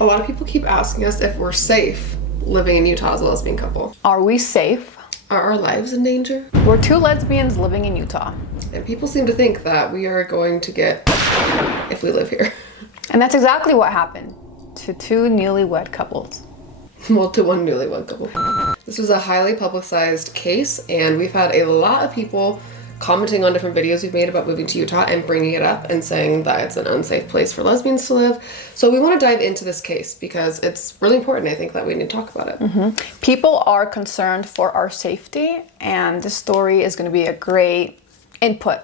A lot of people keep asking us if we're safe living in Utah as a lesbian couple. Are we safe? Are our lives in danger? We're two lesbians living in Utah. And people seem to think that we are going to get if we live here. And that's exactly what happened to two newlywed couples. Well, to one newlywed couple. This was a highly publicized case, and we've had a lot of people commenting on different videos we've made about moving to Utah and bringing it up and saying that it's an unsafe place for lesbians to live. So we want to dive into this case because it's really important, I think, that we need to talk about it. People are concerned for our safety, and this story is going to be a great input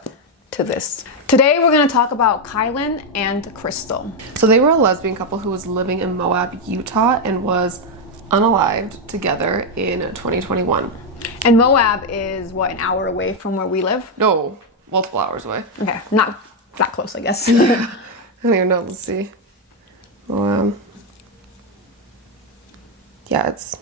to this. Today we're going to talk about Kylen and Crystal. So they were a lesbian couple who was living in Moab, Utah, and was unalived together in 2021. And Moab is, what, an hour away from where we live? No, multiple hours away. Okay, not that close, I guess. I don't even know. Let's see. Yeah, it's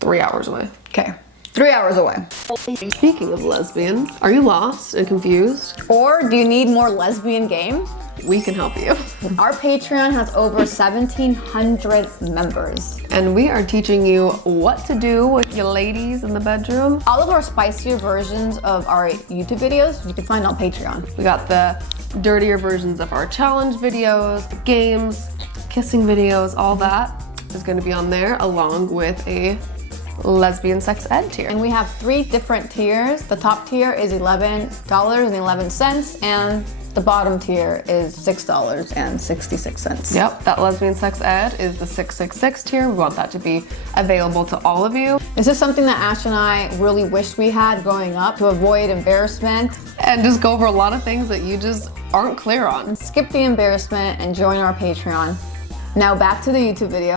3 hours away. Okay, 3 hours away. Speaking of lesbians, are you lost and confused? Or do you need more lesbian games? We can help you. Our Patreon has over 1,700 members. And we are teaching you what to do with your ladies in the bedroom. All of our spicier versions of our YouTube videos you can find on Patreon. We got the dirtier versions of our challenge videos, the games, kissing videos, all that is going to be on there, along with a lesbian sex ed tier. And we have 3 different tiers. The top tier is $11.11, and the bottom tier is $6.66. Yep, that lesbian sex ed is the 666 tier. We want that to be available to all of you. This is something that Ash and I really wished we had growing up to avoid embarrassment. And just go over a lot of things that you just aren't clear on. Skip the embarrassment and join our Patreon. Now back to the YouTube video.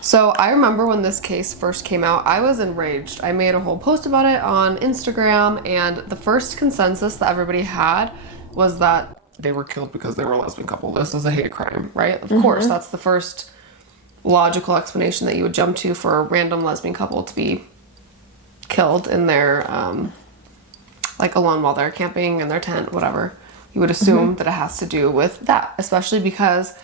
So I remember when this case first came out, I was enraged. I made a whole post about it on Instagram, and the first consensus that everybody had was that they were killed because they were a lesbian couple. This was a hate crime, right? Of course, that's the first logical explanation that you would jump to for a random lesbian couple to be killed in their, like alone while they're camping in their tent, whatever. You would assume that it has to do with that, especially because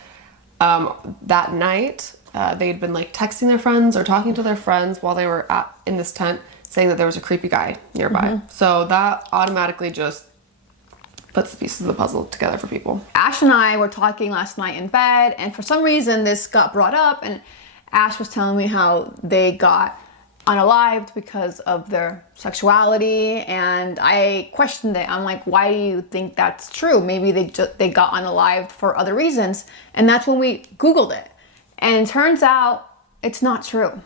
that night they'd been like texting their friends or talking to their friends while they were in this tent saying that there was a creepy guy nearby. So that automatically just puts the pieces of the puzzle together for people. Ash and I were talking last night in bed, and for some reason this got brought up, and Ash was telling me how they got unalived because of their sexuality, and I questioned it. I'm like, why do you think that's true? Maybe they got unalived for other reasons. And that's when we Googled it. And it turns out it's not true.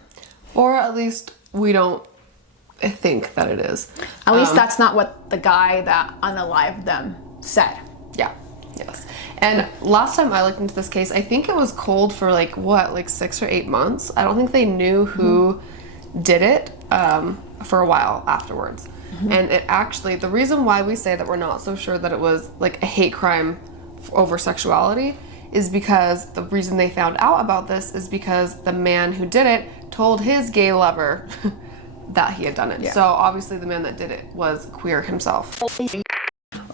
Or at least we don't think that it is. At least that's not what the guy that unalived them said. Yeah, yes. And last time I looked into this case, I think it was cold for like 6 or 8 months. I don't think they knew who did it for a while afterwards. And it actually, the reason why we say that we're not so sure that it was like a hate crime over sexuality is because the reason they found out about this is because the man who did it told his gay lover that he had done it. So obviously the man that did it was queer himself.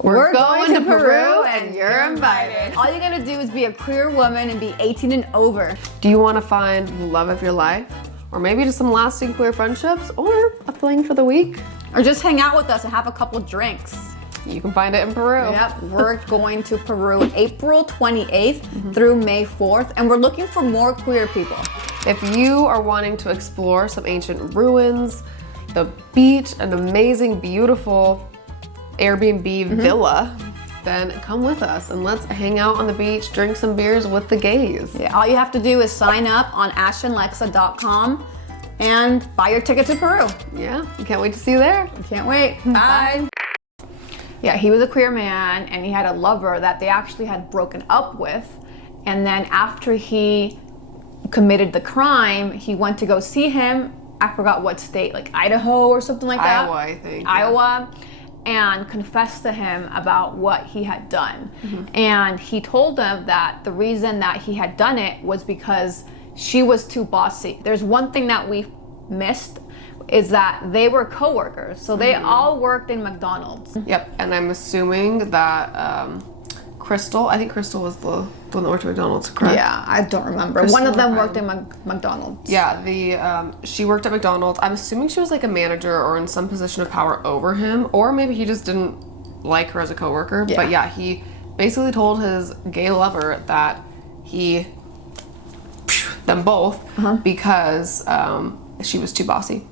We're going to Peru and you're invited. All you gotta do is be a queer woman and be 18 and over. Do you want to find the love of your life? Or maybe just some lasting queer friendships? Or a fling for the week? Or just hang out with us and have a couple drinks. You can find it in Peru. Yep, we're going to Peru April 28th through May 4th, and we're looking for more queer people. If you are wanting to explore some ancient ruins, the beach, an amazing, beautiful Airbnb villa, then come with us and let's hang out on the beach, drink some beers with the gays. Yeah, all you have to do is sign up on ashandlexa.com and buy your ticket to Peru. Yeah, can't wait to see you there. Can't wait. Bye. Yeah, he was a queer man, and he had a lover that they actually had broken up with. And then after he committed the crime, he went to go see him. I forgot what state, like Idaho or something like that. Iowa, I think. Iowa. And confessed to him about what he had done. And he told them that the reason that he had done it was because she was too bossy. There's one thing that we missed is that they were coworkers. So they all worked in McDonald's. Yep, and I'm assuming that Crystal. I think Crystal was the one that worked at McDonald's, correct? Yeah, I don't remember. Crystal One of them and worked in McDonald's. Yeah, she worked at McDonald's. I'm assuming she was like a manager or in some position of power over him, or maybe he just didn't like her as a coworker. Yeah. But yeah, he basically told his gay lover that he them both because she was too bossy.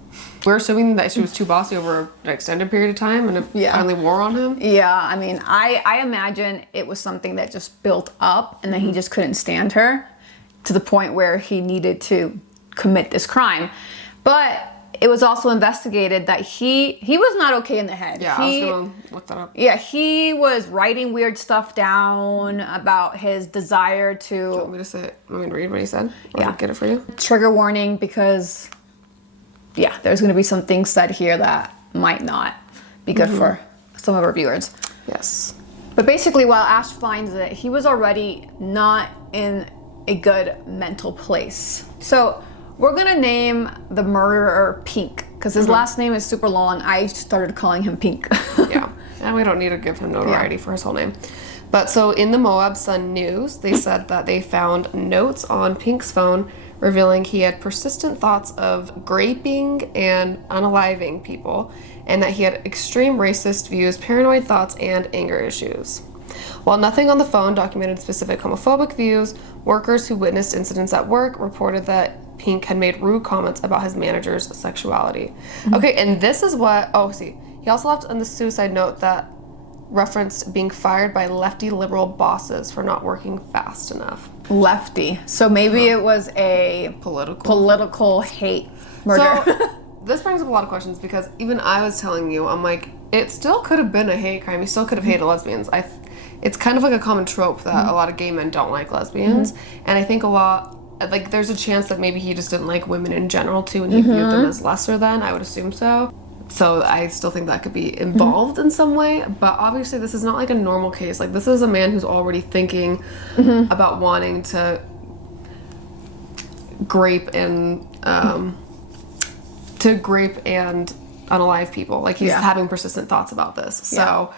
We're assuming that she was too bossy over an extended period of time and it finally wore on him. Yeah, I mean, I imagine it was something that just built up and then he just couldn't stand her to the point where he needed to commit this crime. But it was also investigated that he was not okay in the head. Yeah, I was going to look that up. Yeah, he was writing weird stuff down about his desire to... Do you want me to say it? Want me to read what he said? Or get it for you? Trigger warning because... yeah, there's going to be some things said here that might not be good for some of our viewers. Yes. But basically, while Ash finds it, he was already not in a good mental place. So we're going to name the murderer Pink, because his last name is super long. I started calling him Pink. Yeah, and we don't need to give him notoriety for his whole name. But so in the Moab Sun News, they said that they found notes on Pink's phone revealing he had persistent thoughts of graping and unaliving people, and that he had extreme racist views, paranoid thoughts, and anger issues. While nothing on the phone documented specific homophobic views, workers who witnessed incidents at work reported that Pink had made rude comments about his manager's sexuality. Okay, and this is what, he also left on the suicide note that referenced being fired by lefty liberal bosses for not working fast enough. Lefty. So maybe it was a political hate murder. So this brings up a lot of questions because even I was telling you, I'm like, it still could have been a hate crime. He still could have hated lesbians. It's kind of like a common trope that a lot of gay men don't like lesbians. And I think there's a chance that maybe he just didn't like women in general too and he viewed them as lesser than. I would assume so. So I still think that could be involved in some way, but obviously this is not like a normal case. Like this is a man who's already thinking about wanting to grape and unalive people. Like he's having persistent thoughts about this. So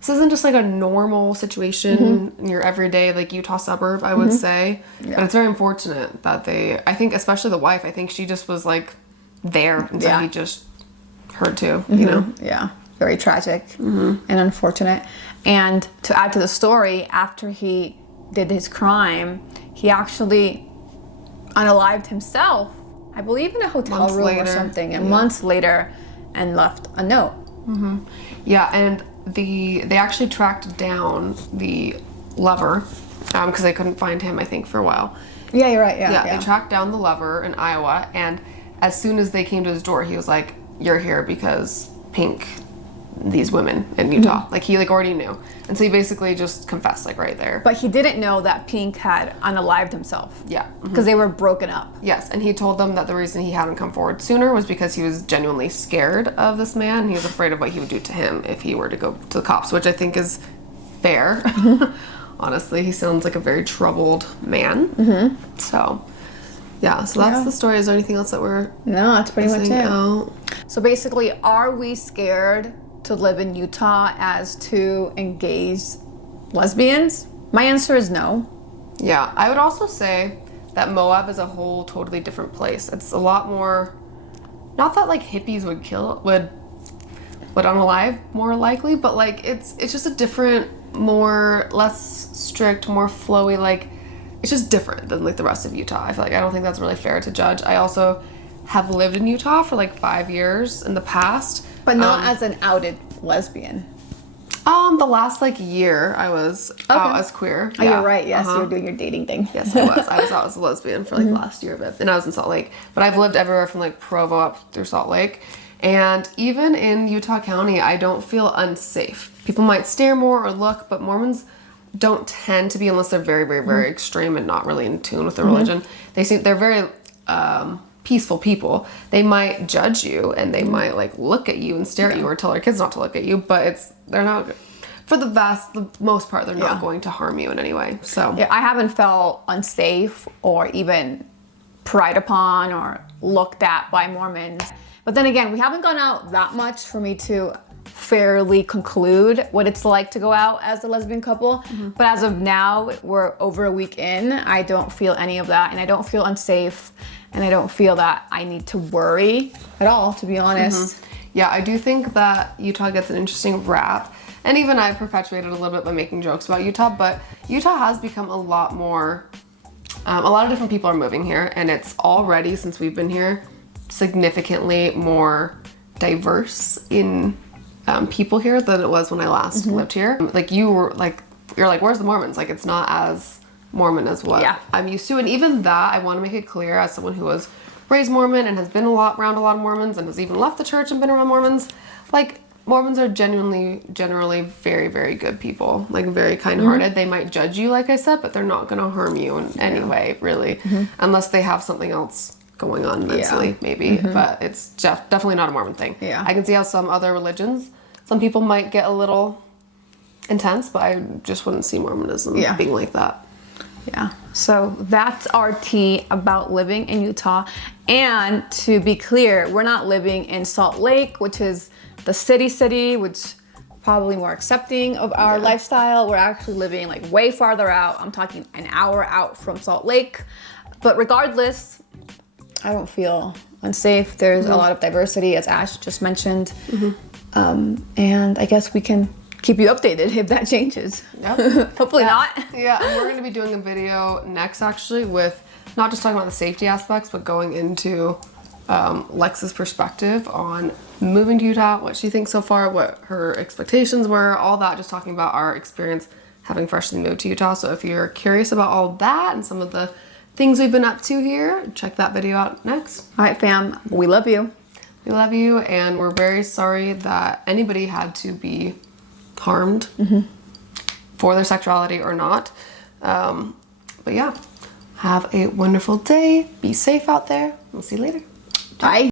this isn't just like a normal situation in your everyday like Utah suburb, I would say. Yeah. But it's very unfortunate that I think especially the wife, I think she just was like there and so he just her too, you know? Yeah, very tragic and unfortunate. And to add to the story, after he did his crime, he actually unalived himself, I believe in a hotel room or something, and months later, and left a note. Yeah, and they actually tracked down the lover because they couldn't find him, I think, for a while. Yeah, you're right. Yeah, they tracked down the lover in Iowa, and as soon as they came to his door, he was like, "You're here because Pink, these women in Utah." Like he already knew, and so he basically just confessed like right there. But he didn't know that Pink had unalived himself. Yeah, because they were broken up. Yes, and he told them that the reason he hadn't come forward sooner was because he was genuinely scared of this man. And he was afraid of what he would do to him if he were to go to the cops, which I think is fair. Honestly, he sounds like a very troubled man. So. Yeah, so that's the story. Is there anything else that we're No, that's pretty much it. Out? So basically, are we scared to live in Utah as two engaged lesbians? My answer is no. Yeah, I would also say that Moab is a whole totally different place. It's a lot more, not that like hippies would unalive more likely, but like it's just a different, less strict, more flowy, like it's just different than like the rest of Utah. I don't think that's really fair to judge. I also have lived in Utah for like 5 years in the past. But not as an outed lesbian. The last like year I was out as queer. Oh, you're right. Yes, you were doing your dating thing. Yes, I was. I was out as a lesbian for like the last year of it. And I was in Salt Lake. But I've lived everywhere from like Provo up through Salt Lake. And even in Utah County, I don't feel unsafe. People might stare more or look, but Mormons don't tend to be unless they're very, very, very extreme and not really in tune with their religion. They're very peaceful people. They might judge you and they might like look at you and stare at you or tell their kids not to look at you, but they're not, for the most part, they're not going to harm you in any way. So yeah, I haven't felt unsafe or even pried upon or looked at by Mormons. But then again, we haven't gone out that much for me to fairly conclude what it's like to go out as a lesbian couple. But as of now, we're over a week in. I don't feel any of that, and I don't feel unsafe, and I don't feel that I need to worry at all, to be honest. Yeah, I do think that Utah gets an interesting rap. And even I've perpetuated a little bit by making jokes about Utah, but Utah has become a lot more, a lot of different people are moving here, and it's already, since we've been here, significantly more diverse in people here than it was when I last lived here. Like you're like, where's the Mormons? Like it's not as Mormon as what I'm used to. And even that, I want to make it clear as someone who was raised Mormon and has been around a lot of Mormons and has even left the church and been around Mormons, like Mormons are generally very, very good people, like very kind-hearted. They might judge you, like I said, but they're not going to harm you in any way, really, unless they have something else going on mentally, maybe. But it's definitely not a Mormon thing. I can see how some other religions, some people might get a little intense, but I just wouldn't see Mormonism being like that. So that's our tea about living in Utah. And to be clear, we're not living in Salt Lake, which is the city, which probably more accepting of our lifestyle. We're actually living like way farther out. I'm talking an hour out from Salt Lake. But regardless, I don't feel unsafe. There's a lot of diversity, as Ash just mentioned. And I guess we can keep you updated if that changes. Hopefully not. And we're going to be doing a video next, actually, with not just talking about the safety aspects, but going into Lex's perspective on moving to Utah, what she thinks so far, what her expectations were, all that, just talking about our experience having freshly moved to Utah. So if you're curious about all that and some of the things we've been up to here, check that video out next. All right, fam, we love you. We love you, and we're very sorry that anybody had to be harmed for their sexuality or not. But yeah, have a wonderful day. Be safe out there. We'll see you later. Bye.